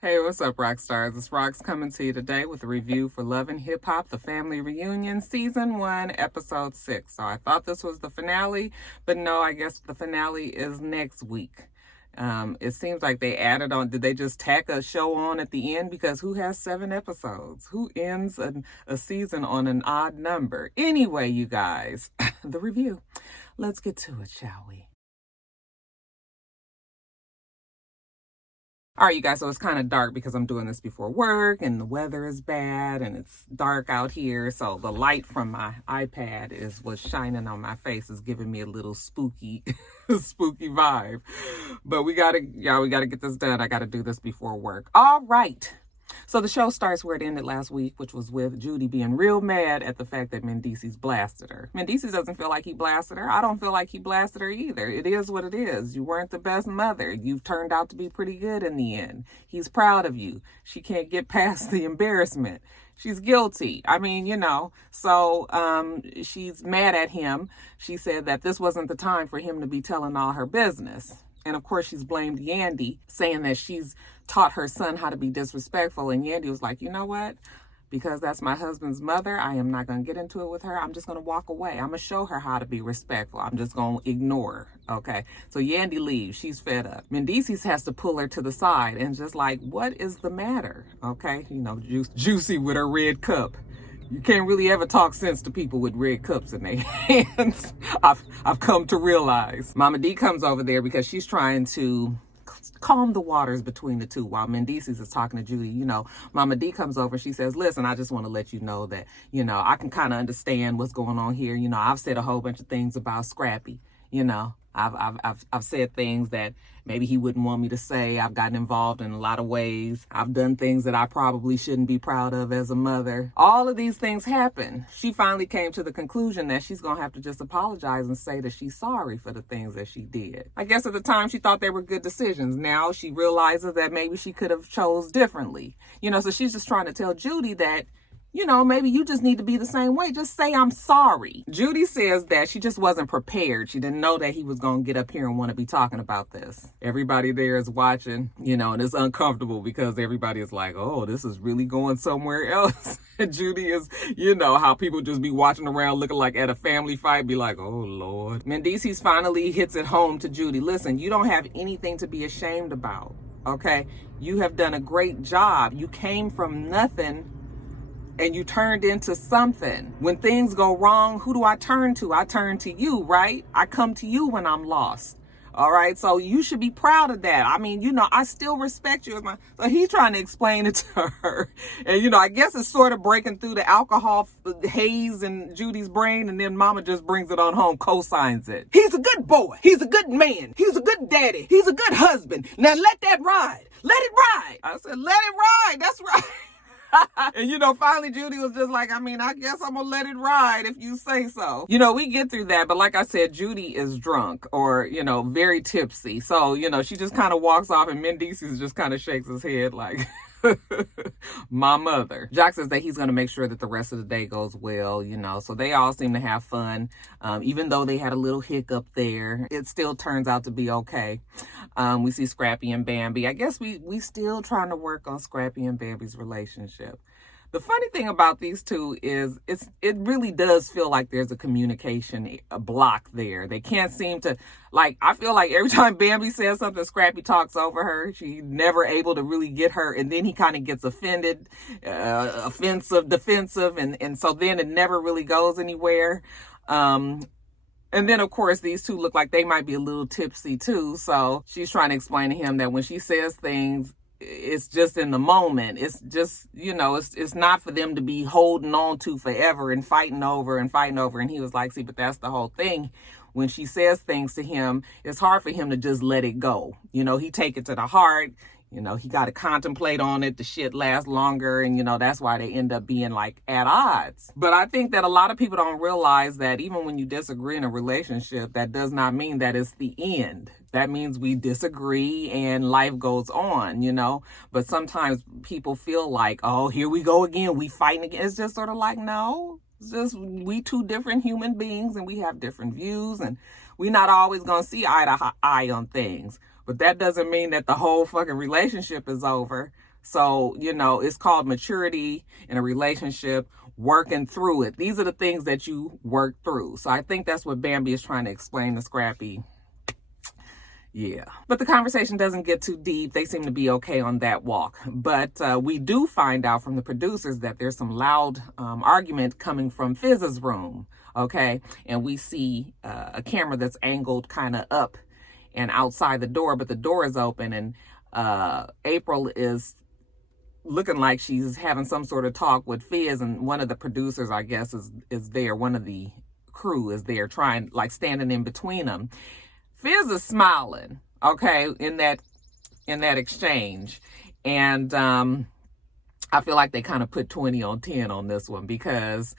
Hey, what's up, rock stars? It's Rox coming to you today with a review for Love and Hip Hop, The Family Reunion, Season 1, Episode 6. So I thought this was the finale, but no, I guess the finale is next week. It seems like they added on. Did they just tack a show on at the end? Because who has 7 episodes? Who ends a season on an odd number? Anyway, you guys, the review. Let's get to it, shall we? All right, you guys, so it's kind of dark because I'm doing this before work and the weather is bad and it's dark out here. So the light from my iPad is what's shining on my face, is giving me a little spooky, spooky vibe. But we gotta get this done. I gotta do this before work. All right. So the show starts where it ended last week, which was with Judy being real mad at the fact that Mendeecees blasted her. Mendeecees doesn't feel like he blasted her. I don't feel like he blasted her either. It is what it is. You weren't the best mother. You've turned out to be pretty good in the end. He's proud of you. She can't get past the embarrassment. She's guilty. I mean, so she's mad at him. She said that this wasn't the time for him to be telling all her business. And of course, she's blamed Yandy, saying that she's taught her son how to be disrespectful. And Yandy was like, you know what? Because that's my husband's mother, I am not going to get into it with her. I'm just going to walk away. I'm going to show her how to be respectful. I'm just going to ignore her. Okay. So Yandy leaves. She's fed up. Mendeecees has to pull her to the side and just like, what is the matter? Okay. Juicy with her red cup. You can't really ever talk sense to people with red cups in their hands. I've come to realize. Mama D comes over there because she's trying to calm the waters between the two while Mendeecees is talking to Judy. Mama D comes over and she says, listen, I just want to let you know that, I can kind of understand what's going on here. I've said a whole bunch of things about Scrappy. I've said things that maybe he wouldn't want me to say. I've gotten involved in a lot of ways. I've done things that I probably shouldn't be proud of as a mother. All of these things happen. She finally came to the conclusion that she's going to have to just apologize and say that she's sorry for the things that she did. I guess at the time she thought they were good decisions. Now she realizes that maybe she could have chose differently. So she's just trying to tell Judy that, maybe you just need to be the same way. Just say, I'm sorry. Judy says that she just wasn't prepared. She didn't know that he was going to get up here and want to be talking about this. Everybody there is watching, and it's uncomfortable because everybody is like, oh, this is really going somewhere else. And Judy is, how people just be watching around looking like at a family fight, be like, oh, Lord. Mendeecees finally hits it home to Judy. Listen, you don't have anything to be ashamed about, okay? You have done a great job. You came from nothing and you turned into something. When things go wrong, who do I turn to? I turn to you, right? I come to you when I'm lost. All right. So you should be proud of that. I mean, I still respect you as my, so he's trying to explain it to her. And, I guess it's sort of breaking through the alcohol haze in Judy's brain. And then mama just brings it on home, co-signs it. He's a good boy. He's a good man. He's a good daddy. He's a good husband. Now let that ride. Let it ride. I said, let it ride. That's right. And finally Judy was just like, I guess I'm gonna let it ride if you say so. We get through that, but like I said, Judy is drunk or, very tipsy. So, she just kind of walks off and Mendeecees just kind of shakes his head like, my mother. Jock says that he's going to make sure that the rest of the day goes well, so they all seem to have fun. Even though they had a little hiccup there, it still turns out to be okay. We see Scrappy and Bambi. I guess we still trying to work on Scrappy and Bambi's relationship. The funny thing about these two is it really does feel like there's a communication block there. They can't seem to, I feel like every time Bambi says something, Scrappy talks over her. She's never able to really get her. And then he kind of gets offended, offensive, defensive. And so then it never really goes anywhere. And then, of course, these two look like they might be a little tipsy, too. So she's trying to explain to him that when she says things, it's just in the moment. It's just, it's not for them to be holding on to forever and fighting over. And he was like, see, but that's the whole thing. When she says things to him, it's hard for him to just let it go. He take it to the heart. He got to contemplate on it. The shit lasts longer. And, that's why they end up being at odds. But I think that a lot of people don't realize that even when you disagree in a relationship, that does not mean that it's the end. That means we disagree and life goes on, But sometimes people feel like, oh, here we go again. We fighting again. It's just sort of like, no, it's just we two different human beings and we have different views and we're not always going to see eye to eye on things. But that doesn't mean that the whole fucking relationship is over. So, you know, it's called maturity in a relationship, working through it. These are the things that you work through. So I think that's what Bambi is trying to explain to Scrappy. Yeah. But the conversation doesn't get too deep. They seem to be okay on that walk. But we do find out from the producers that there's some loud argument coming from Fizz's room. Okay. And we see a camera that's angled kind of up and outside the door, but the door is open, and April is looking like she's having some sort of talk with Fizz, and one of the producers, I guess, is there. One of the crew is there trying, like, standing in between them. Fizz is smiling, okay, in that exchange. And I feel like they kind of put 20 on 10 on this one, because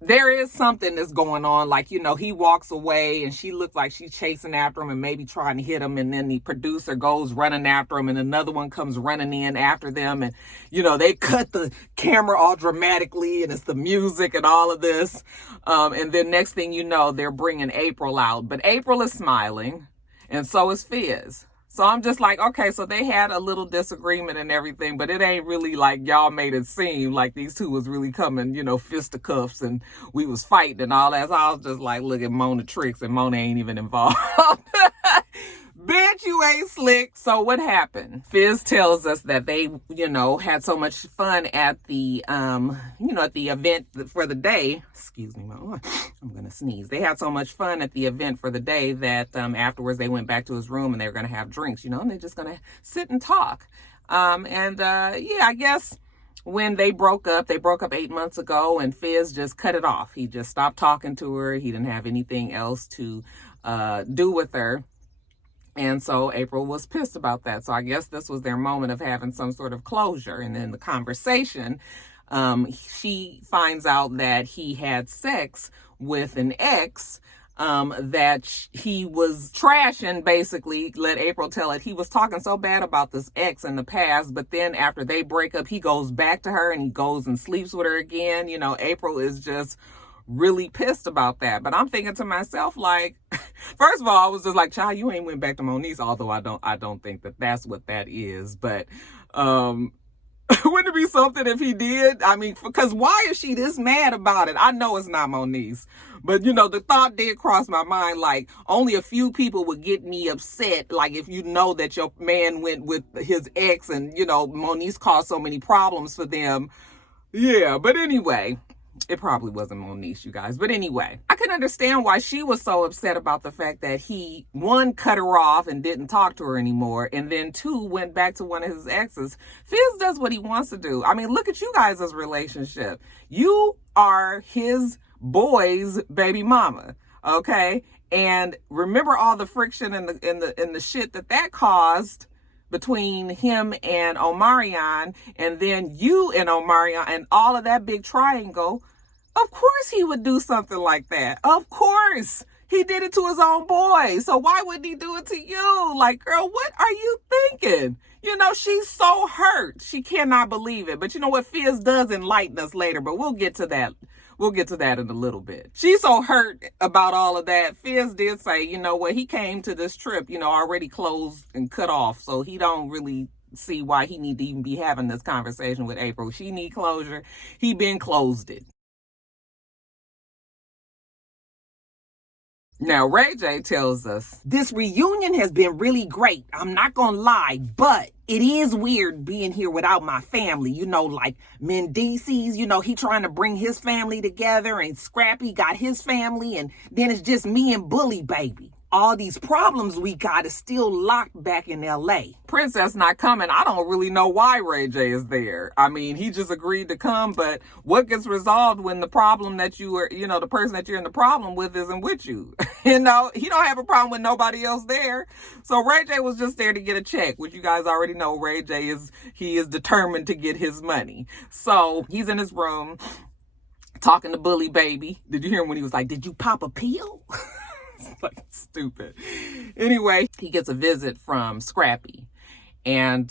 there is something that's going on. Like, you know, he walks away and she looks like she's chasing after him and maybe trying to hit him. And then the producer goes running after him and another one comes running in after them. And, you know, they cut the camera all dramatically and it's the music and all of this. And then next thing you know, they're bringing April out. But April is smiling and so is Fizz. So I'm just like, okay, so they had a little disagreement and everything, but it ain't really like y'all made it seem like these two was really coming, you know, fisticuffs and we was fighting and all that. So I was just like, look at Mona tricks, and Mona ain't even involved. Bitch, you ain't slick. So what happened? Fizz tells us that they, you know, had so much fun at the, you know, at the event for the day. Excuse me, I'm going to sneeze. They had so much fun at the event for the day that afterwards they went back to his room and they were going to have drinks, you know, and they're just going to sit and talk. Yeah, I guess when they broke up 8 months ago, and Fizz just cut it off. He just stopped talking to her. He didn't have anything else to do with her. And so April was pissed about that. So I guess this was their moment of having some sort of closure. And in the conversation, she finds out that he had sex with an ex that he was trashing, basically. Let April tell it. He was talking so bad about this ex in the past, but then after they break up, he goes back to her and he goes and sleeps with her again. You know, April is just really pissed about that. But I'm thinking to myself, like, first of all, I was just like, child, you ain't went back to Moniece, although I don't think that that's what that is. But wouldn't it be something if he did? I mean, because why is she this mad about it? I know it's not Moniece, but you know, the thought did cross my mind, like, only a few people would get me upset, like, if you know that your man went with his ex and, you know, Moniece caused so many problems for them. Yeah, but anyway, it probably wasn't Moniece, you guys. But anyway, I can understand why she was so upset about the fact that he, one, cut her off and didn't talk to her anymore, and then two, went back to one of his exes. Fizz does what he wants to do. I mean, look at you guys' relationship. You are his boy's baby mama, okay? And remember all the friction and the shit that caused between him and Omarion, and then you and Omarion, and all of that big triangle. Of course he would do something like that. Of course. He did it to his own boy. So why wouldn't he do it to you? Like, girl, what are you thinking? You know, she's so hurt. She cannot believe it. But you know what? Fizz does enlighten us later, but we'll get to that. We'll get to that in a little bit. She's so hurt about all of that. Fizz did say, you know what, he came to this trip, you know, already closed and cut off. So he don't really see why he need to even be having this conversation with April. She need closure. He been closed it. Now, Ray J tells us, this reunion has been really great. I'm not gonna lie, but it is weird being here without my family. You know, like Mendices, you know, he trying to bring his family together, and Scrappy got his family, and then it's just me and Bully Baby. All these problems we got is still locked back in LA. Princess not coming. I don't really know why Ray J is there. I mean, he just agreed to come, but what gets resolved when the problem that you are, you know, the person that you're in the problem with isn't with you? You know, he don't have a problem with nobody else there. So Ray J was just there to get a check, which you guys already know Ray J he is determined to get his money. So he's in his room talking to Bully Baby. Did you hear him when he was like, did you pop a pill? Like, stupid. Anyway, he gets a visit from Scrappy, And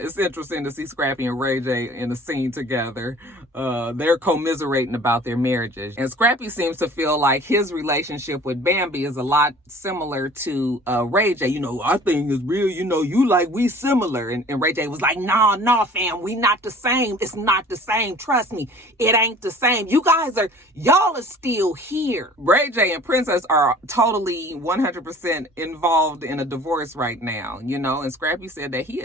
it's interesting to see Scrappy and Ray J in a scene together. They're commiserating about their marriages. And Scrappy seems to feel like his relationship with Bambi is a lot similar to Ray J. You know, our thing is real, you know, you like we similar. And Ray J was like, nah, fam, we not the same. It's not the same. Trust me, it ain't the same. Y'all are still here. Ray J and Princess are totally 100% involved in a divorce right now, you know, and Scrappy said that he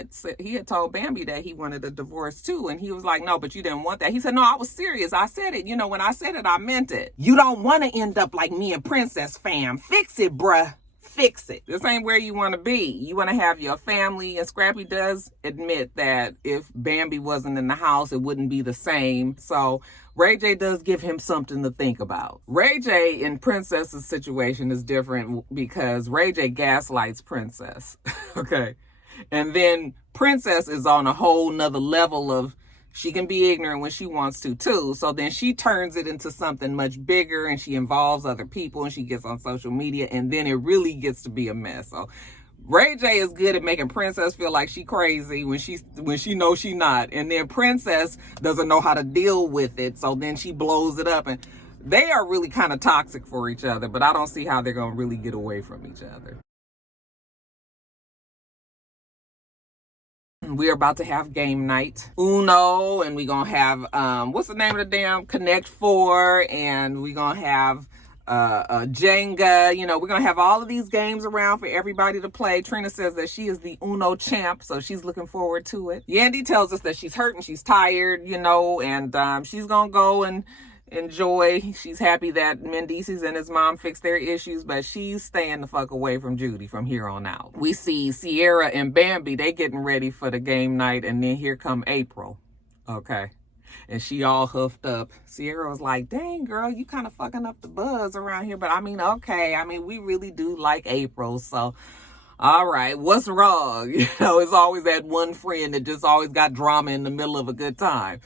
had told Bambi that he wanted a divorce too, and he was like, no, but you didn't want that. He said, no, I was serious. I said it. You know, when I said it, I meant it. You don't want to end up like me and Princess, fam. Fix it, bruh. Fix it. This ain't where you want to be. You want to have your family, and Scrappy does admit that if Bambi wasn't in the house, it wouldn't be the same. So Ray J does give him something to think about. Ray J in Princess's situation is different because Ray J gaslights Princess. Okay. And then Princess is on a whole nother level of, she can be ignorant when she wants to too. So then she turns it into something much bigger, and she involves other people, and she gets on social media, and then it really gets to be a mess. So Ray J is good at making Princess feel like she crazy when she knows she not. And then Princess doesn't know how to deal with it. So then she blows it up, and they are really kind of toxic for each other, but I don't see how they're going to really get away from each other. We're about to have game night. Uno, and we're going to have, what's the name of the damn Connect 4, and we're going to have Jenga. You know, we're going to have all of these games around for everybody to play. Trina says that she is the Uno champ, so she's looking forward to it. Yandy tells us that she's hurt and she's tired, you know, and she's going to go and enjoy. She's happy that Mendices and his mom fixed their issues, but she's staying the fuck away from Judy from here on out. We see Sierra and Bambi, they getting ready for the game night, and then here come April. Okay. And she all huffed up. Sierra was like, dang, girl, you kind of fucking up the buzz around here. But I mean, okay. I mean, we really do like April. So, all right, what's wrong? You know, it's always that one friend that just always got drama in the middle of a good time.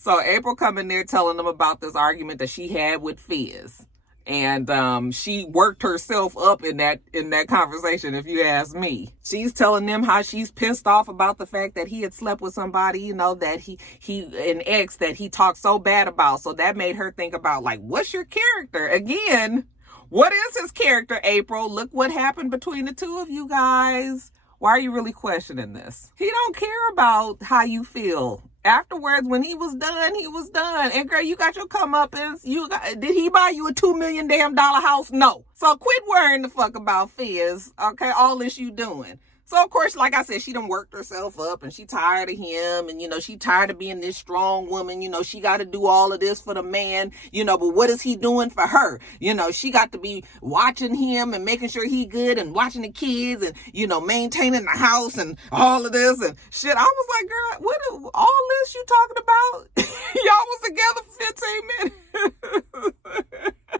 So April come in there telling them about this argument that she had with Fizz. And she worked herself up in that conversation, if you ask me. She's telling them how she's pissed off about the fact that he had slept with somebody, you know, that he an ex that he talked so bad about. So that made her think about, like, what's your character? Again, what is his character, April? Look what happened between the two of you guys. Why are you really questioning this? He don't care about how you feel. Afterwards, when he was done, he was done. And girl, you got your comeuppance. Did he buy you a $2 million house? No. So quit worrying the fuck about Fizz. Okay, all this you doing. So, of course, like I said, she done worked herself up, and she tired of him, and, you know, she tired of being this strong woman. You know, she got to do all of this for the man, you know, but what is he doing for her? You know, she got to be watching him and making sure he good and watching the kids and, you know, maintaining the house and all of this and shit. I was like, girl, what is all this you talking about? Y'all was together for 15 minutes.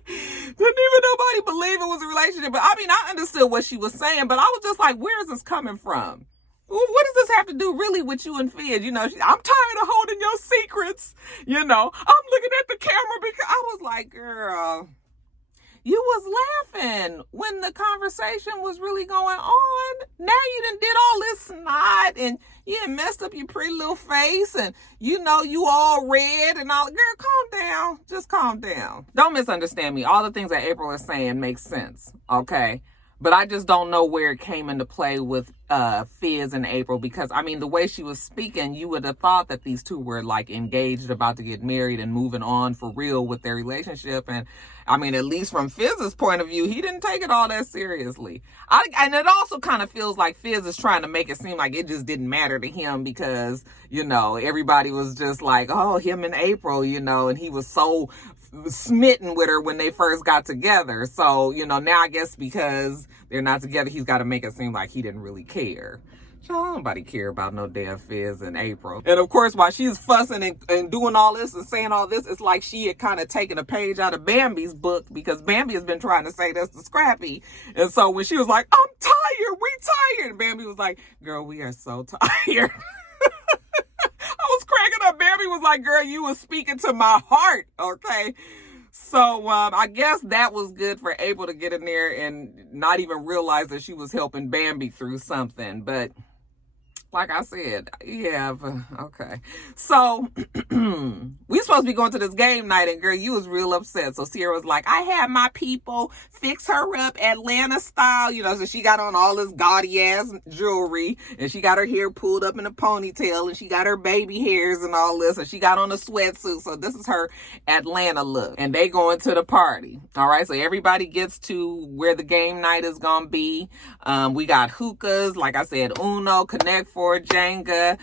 Didn't even nobody believe it was a relationship. But I mean, I understood what she was saying, but I was just like, where is this coming from? What does this have to do really with you and Fizz? You know, I'm tired of holding your secrets. You know, I'm looking at the camera because I was like, girl, you was laughing when the conversation was really going on. Now you done did all this snot and you done messed up your pretty little face and, you know, you all red and all. Girl, calm down. Just calm down. Don't misunderstand me. All the things that April is saying make sense, okay? But I just don't know where it came into play with Fizz and April, because, I mean, the way she was speaking, you would have thought that these two were, like, engaged, about to get married and moving on for real with their relationship. And, I mean, at least from Fizz's point of view, he didn't take it all that seriously. And it also kind of feels like Fizz is trying to make it seem like it just didn't matter to him because, you know, everybody was just like, oh, him and April, you know, and he was so smitten with her when they first got together. So, you know, now I guess because they're not together, he's got to make it seem like he didn't really care. Nobody care about no damn Fizz and April. And of course, while she's fussing and doing all this and saying all this, it's like she had kind of taken a page out of Bambi's book, because Bambi has been trying to say this to Scrappy. And so when she was like, I'm tired, we tired, and Bambi was like, girl, we are so tired. I was cracking up. Bambi was like, girl, you was speaking to my heart, okay? So I guess that was good for April to get in there and not even realize that she was helping Bambi through something. But Like I said, yeah, but okay. So we supposed to be going to this game night, and girl, you was real upset. So Sierra was like, I had my people fix her up Atlanta style, so she got on all this gaudy ass jewelry, and she got her hair pulled up in a ponytail, and she got her baby hairs and all this, and she got on a sweatsuit. So this is her Atlanta look, and they going to the party. All right, so everybody gets to where the game night is gonna be. We got hookahs, like I said, Uno, Connect Four, Jenga,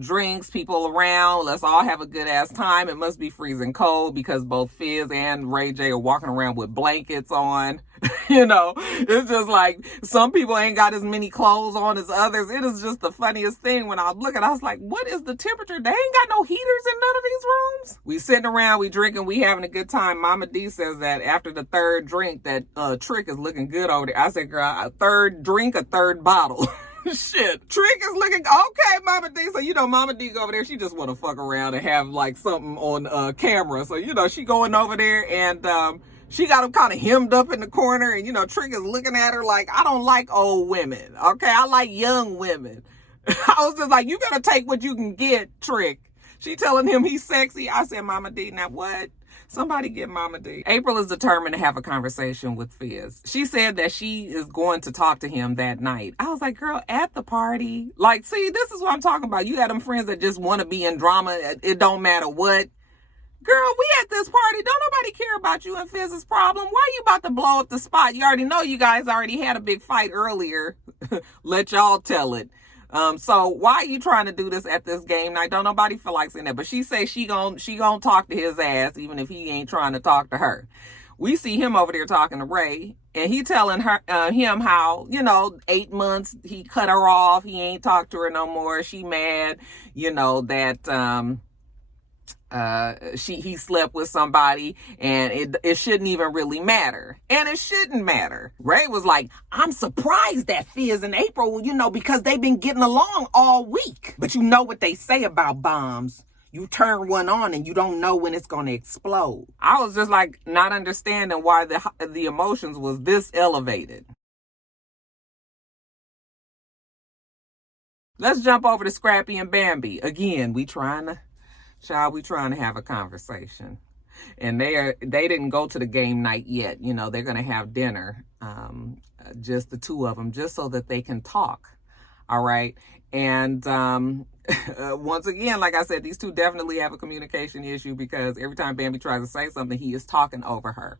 drinks, people around. Let's all have a good ass time. It must be freezing cold because both Fizz and Ray J are walking around with blankets on. It's just like some people ain't got as many clothes on as others. It is just the funniest thing. When I was looking, I was like, what is the temperature? They ain't got no heaters in none of these rooms. We sitting around, we drinking, we having a good time. Mama D says that after the third drink, that Trick is looking good over there. I said, girl, a third drink, a third bottle. Shit, Trick is looking okay, Mama D. So Mama D go over there, she just want to fuck around and have like something on camera. So she going over there, and she got him kind of hemmed up in the corner, and Trick is looking at her like, I don't like old women, okay? I like young women. I was just like, you better take what you can get, Trick. She telling him he's sexy. I said, Mama D, now what? Somebody get Mama D. April is determined to have a conversation with Fizz. She said that she is going to talk to him that night. I was like, girl, at the party? Like, see, this is what I'm talking about. You got them friends that just want to be in drama. It don't matter what. Girl, we at this party. Don't nobody care about you and Fizz's problem. Why you about to blow up the spot? You already know you guys already had a big fight earlier. Let y'all tell it. So why are you trying to do this at this game night? Don't nobody feel like saying that. But she say she gon' talk to his ass even if he ain't trying to talk to her. We see him over there talking to Ray, and he telling him how, 8 months he cut her off. He ain't talked to her no more. She mad, that he slept with somebody, and it shouldn't even really matter. And it shouldn't matter. Ray was like, I'm surprised that Fizz and April, because they've been getting along all week. But you know what they say about bombs. You turn one on and you don't know when it's going to explode. I was just like not understanding why the emotions was this elevated. Let's jump over to Scrappy and Bambi. Again, we trying to have a conversation. And they didn't go to the game night yet. They're going to have dinner, just the two of them, just so that they can talk. All right. And once again, like I said, these two definitely have a communication issue, because every time Bambi tries to say something, he is talking over her.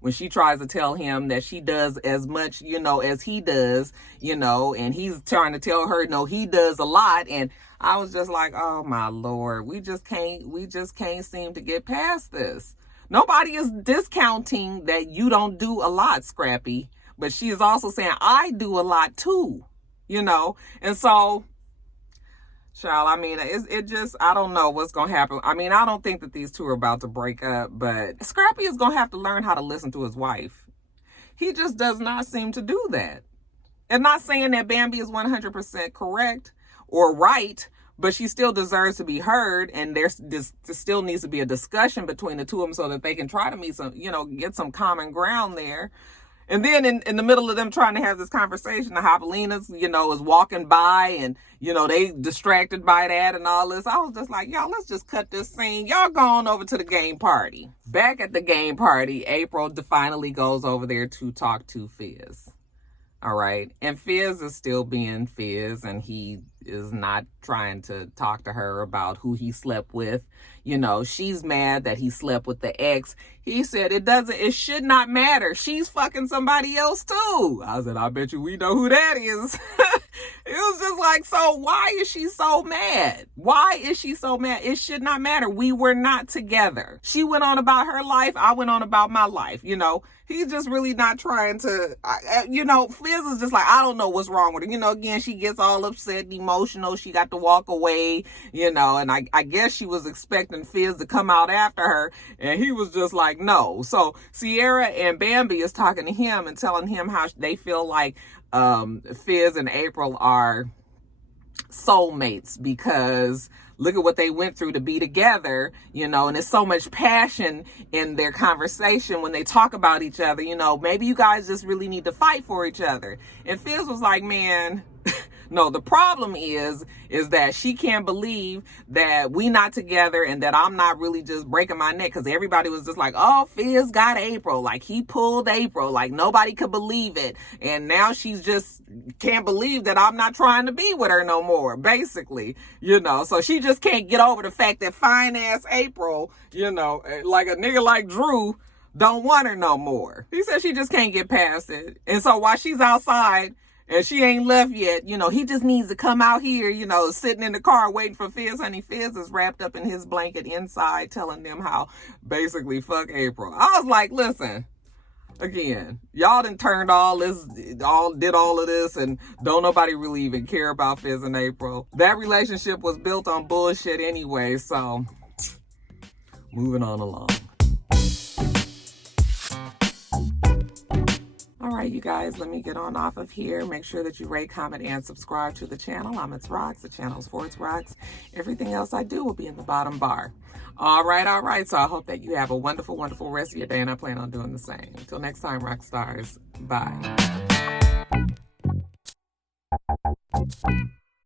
When she tries to tell him that she does as much, as he does, and he's trying to tell her, no, he does a lot. And I was just like, oh my Lord, we just can't seem to get past this. Nobody is discounting that you don't do a lot, Scrappy, but she is also saying, I do a lot too, and so, child, I don't know what's going to happen. I don't think that these two are about to break up, but Scrappy is going to have to learn how to listen to his wife. He just does not seem to do that. And not saying that Bambi is 100% correct or right, but she still deserves to be heard, and there still needs to be a discussion between the two of them so that they can try to meet some, get some common ground there. And then in the middle of them trying to have this conversation, the Javelinas, is walking by, and, they distracted by that and all this. I was just like, y'all, let's just cut this scene. Y'all go on over to the game party. Back at the game party, April finally goes over there to talk to Fizz. All right. And Fizz is still being Fizz, and he is not trying to talk to her about who he slept with. She's mad that he slept with the ex. He said it should not matter. She's fucking somebody else too. I said, I bet you we know who that is. It was just like, so why is she so mad? Why is she so mad? It should not matter. We were not together. She went on about her life. I went on about my life. He's just really not trying to, Fizz is just like, I don't know what's wrong with her. Again, she gets all upset and emotional. She got to walk away, and I guess she was expecting Fizz to come out after her, and he was just like, no. So Sierra and Bambi is talking to him and telling him how they feel like Fizz and April are soulmates, because look at what they went through to be together, and there's so much passion in their conversation when they talk about each other. Maybe you guys just really need to fight for each other. And Fizz was like, man, No, the problem is that she can't believe that we not together and that I'm not really just breaking my neck, because everybody was just like, oh, Fizz got April. Like, he pulled April. Like, nobody could believe it. And now she's just can't believe that I'm not trying to be with her no more, basically. You know, so she just can't get over the fact that fine-ass April, you know, like a nigga like Drew, don't want her no more. He said she just can't get past it. And so while she's outside, and she ain't left yet, you know, he just needs to come out here, you know, sitting in the car waiting for Fizz. Honey, Fizz is wrapped up in his blanket inside, telling them how basically fuck April. I was like, listen, again, y'all done turned did all of this, and don't nobody really even care about Fizz and April. That relationship was built on bullshit anyway, so moving on along. All right, you guys, let me get on off of here. Make sure that you rate, comment, and subscribe to the channel. I'm itsrox. The channel's for itsrox. Everything else I do will be in the bottom bar. All right. So I hope that you have a wonderful, wonderful rest of your day, and I plan on doing the same. Until next time, rock stars. Bye.